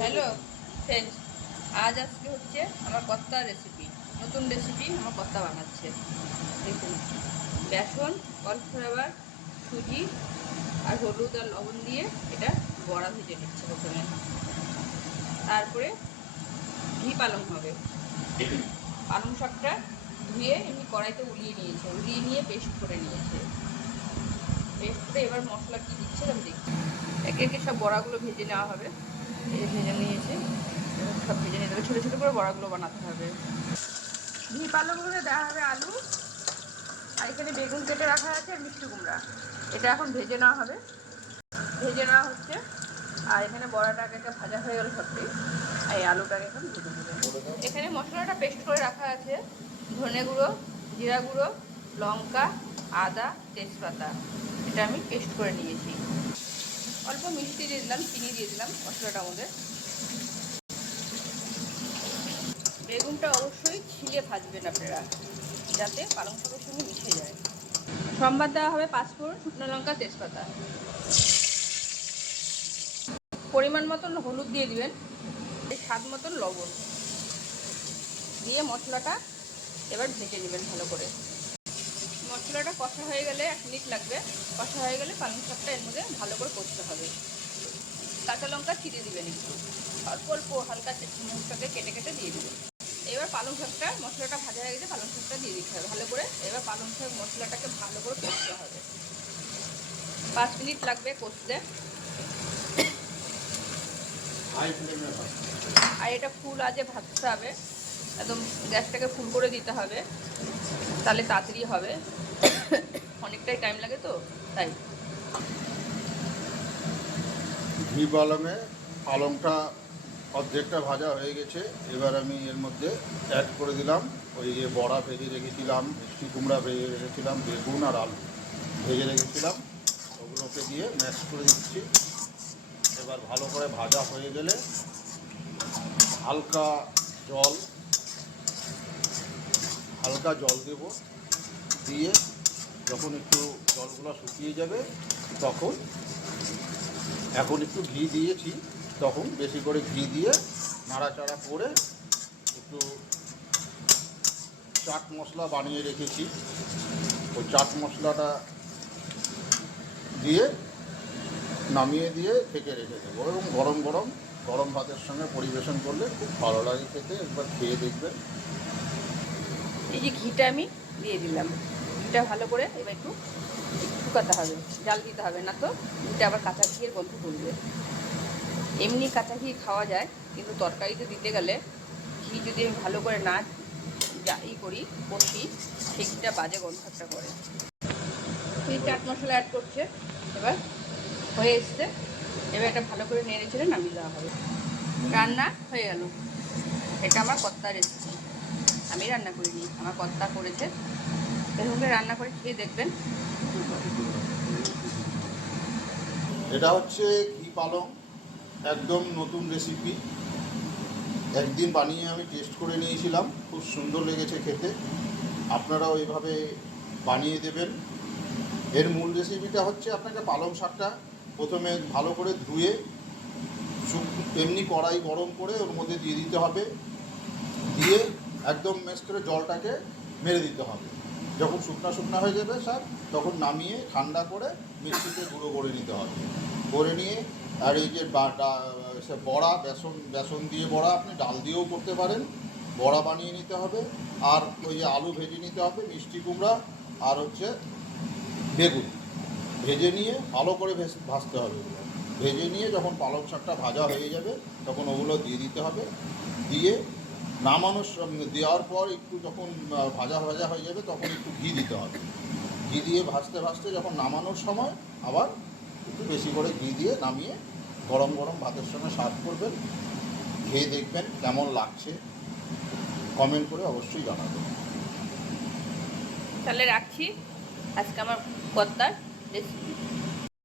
Hello friends, আজকে হচ্ছে আমার কর্তার রেসিপি, নতুন রেসিপি আমার কর্তা বানাচ্ছে। দেখুন, বেসন, কর্নফ্লাওয়ার, সুজি আর হলুদ আর লবণ দিয়ে এটা বড়া ভেজে নিচ্ছে প্রথমে। তারপরে ঘি পালং হবে। পালং শাকটা ধুয়ে এমনি কড়াইতে উলিয়ে নিয়ে পেস্ট করে নিয়েছে। পেস্ট করে এবার মশলা কি দিচ্ছে আমি দেখি। একে একে সব বড়াগুলো ভেজে নেওয়া হবে। এই ভেজে নিয়েছে, সব ভেজে নিতে হবে, ছোটো ছোটো করে বড়াগুলো বানাতে হবে। ঘি পালংগুলো দেওয়া হবে আলু, আর এখানে বেগুন কেটে রাখা আছে আর মিষ্টি কুমড়া। এটা এখন ভেজে নেওয়া হবে, ভেজে নেওয়া হচ্ছে। আর এখানে বড়াটাকে ভাজা হয়ে গেল সবটি, আর এই আলুটাকে এখন ভেজে নেবে। এখানে মশলাটা পেস্ট করে রাখা আছে, ধনে গুঁড়ো, জিরা গুঁড়ো, লঙ্কা, আদা, তেজপাতা, এটা আমি পেস্ট করে নিয়েছি। অল্প মিষ্টি দিয়ে দিলাম, চিনি দিয়ে দিলাম মশলাটার মধ্যে। বেগুনটা অবশ্যই ছিলে ভাজবেন আপনারা, যাতে পালং শাকের সঙ্গে মিশে যায়। সম্বাদ দেওয়া হবে পাঁচফোড়ন, শুকনো লঙ্কা, তেজপাতা। পরিমাণ মতন হলুদ দিয়ে দিবেন, স্বাদ মতন লবণ দিয়ে মশলাটা এবার ভেজে নেবেন ভালো করে। মশলাটা কষা হয়ে গেলে 1 মিনিট লাগবে। কষা হয়ে গেলে পালং শাকটা এর মধ্যে ভালো করে কষতে হবে। কাঁচা লঙ্কা চিড়ে দিবেন, একটু অল্প অল্প হালকা মশলাকে কেটে কেটে দিয়ে দেবেন। এবার পালং শাকটা, মশলাটা ভাজা হয়ে গেছে, পালং শাকটা দিয়ে দিতে হবে ভালো করে। এবার পালং শাক মশলাটাকে ভালো করে কষতে হবে, 5 মিনিট লাগবে কষতে। আর এটা ফুল আজে ভাজতে হবে, একদম গ্যাসটাকে ফুল করে দিতে হবে, তাহলে তাড়াতাড়ি হবে। অনেকটাই টাইম লাগে তো, তাই। ঘি পালংয়ে পালংটা অর্ধেকটা ভাজা হয়ে গেছে। এবার আমি এর মধ্যে অ্যাড করে দিলাম ওই যে বড়া ভেজে রেখেছিলাম, মিষ্টি কুমড়া ভেজে রেখেছিলাম, বেগুন আর আলু ভেজে রেখেছিলাম, ওগুলোকে দিয়ে ম্যাশ করে দিচ্ছি। এবার ভালো করে ভাজা হয়ে গেলে হালকা জল দেব, দিয়ে যখন একটু জলগুলো শুকিয়ে যাবে তখন, এখন একটু ঘি দিয়েছি, তখন বেশি করে ঘি দিয়ে নাড়াচাড়া করে একটু চাট মশলা বানিয়ে রেখেছি, ওই চাট মশলাটা দিয়ে নামিয়ে দিয়ে ঢেকে রেখে দেবো, এবং গরম ভাতের সঙ্গে পরিবেশন করলে খুব ভালো লাগে খেতে। একবার খেয়ে দেখবেন। এই যে ঘিটা আমি দিয়ে দিলাম, ঘিটা ভালো করে এবার একটু শুকাতে হবে, জাল দিতে হবে, না তো ঘিটা আবার কাঁচা ঘিয়ের গন্ধ করবে। এমনি কাঁচা ঘি খাওয়া যায়, কিন্তু তরকারিতে দিতে গেলে ঘি যদি আমি ভালো করে না করি, কষি, সেই ঘিটা বাজে গন্ধ একটা করে। এই চাট মশলা অ্যাড করছে, এবার হয়ে এসছে। এবার এটা ভালো করে নেড়ে চেড়ে নামিয়ে দেওয়া হবে। রান্না হয়ে গেল। এটা আমার কর্তার রেসিপি, আমি রান্না করিনি, আমার কর্তা করেছে। এরকম রান্না করে খেয়ে দেখবেন। এটা হচ্ছে ঘি পালং, একদম নতুন রেসিপি। একদিন বানিয়ে আমি টেস্ট করে নিয়েছিলাম, খুব সুন্দর লেগেছে খেতে। আপনারাও এইভাবে বানিয়ে দেবেন। এর মূল রেসিপিটা হচ্ছে, আপনাকে পালং শাকটা প্রথমে ভালো করে ধুয়ে এমনি কড়াই গরম করে ওর মধ্যে দিয়ে দিতে হবে, দিয়ে একদম মেশ করে জলটাকে মেরে দিতে হবে। যখন শুকনা হয়ে যাবে শাক, তখন নামিয়ে ঠান্ডা করে মিক্সিতে গুঁড়ো করে নিতে হবে। করে নিয়ে, আর এই যে বড়া, বেসন দিয়ে বড়া, আপনি ডাল দিয়েও করতে পারেন, বড়া বানিয়ে নিতে হবে। আর ওই যে আলু ভেজে নিতে হবে, মিষ্টি কুমড়া আর হচ্ছে বেগুন ভেজে নিয়ে ভালো করে ভাজতে হবে। ভেজে নিয়ে যখন পালং শাকটা ভাজা হয়ে যাবে, তখন ওগুলো দিয়ে দিতে হবে। দিয়ে দেওয়ার পর একটু যখন ভাজা হয়ে যাবে, তখন একটু ঘি দিতে হবে। ঘি দিয়ে ভাজতে যখন নামানোর সময় আবার একটু বেশি করে ঘি দিয়ে নামিয়ে গরম ভাতের সঙ্গে সার্ভ করবেন। খেয়ে দেখবেন কেমন লাগছে, কমেন্ট করে অবশ্যই জানাবেন। তাহলে রাখছি, আজকে আমার কর্তার রেসিপি।